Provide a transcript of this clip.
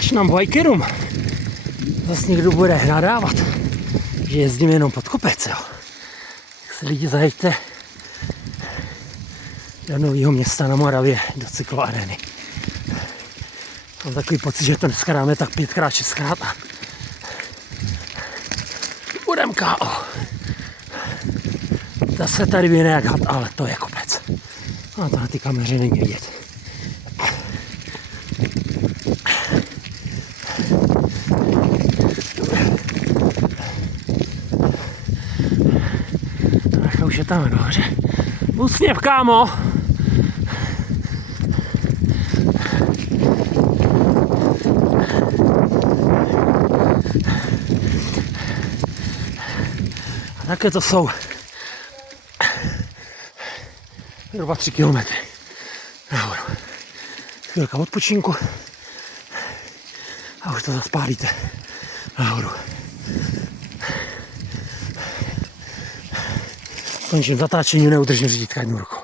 Až nám bikerům zase někdo bude nadávat, že jezdím jenom pod kopec, jo. Tak se lidi zajeďte do Nového Města na Moravě, do cykloarény. Mám takový pocit, že to dneska dáme tak 5x, 6x a budem KO. Zase tady vyjde jak had, ale to je kopec. A to na ty kameře není vidět. Tohle už je tam nahoře. Úsměv, kámo! A také to jsou zhruba 3 kilometry nahoru. Chvilka odpočinku a už to zase pálíte nahoru. Končím zatáčení, neudržím řídítka jednou rukou.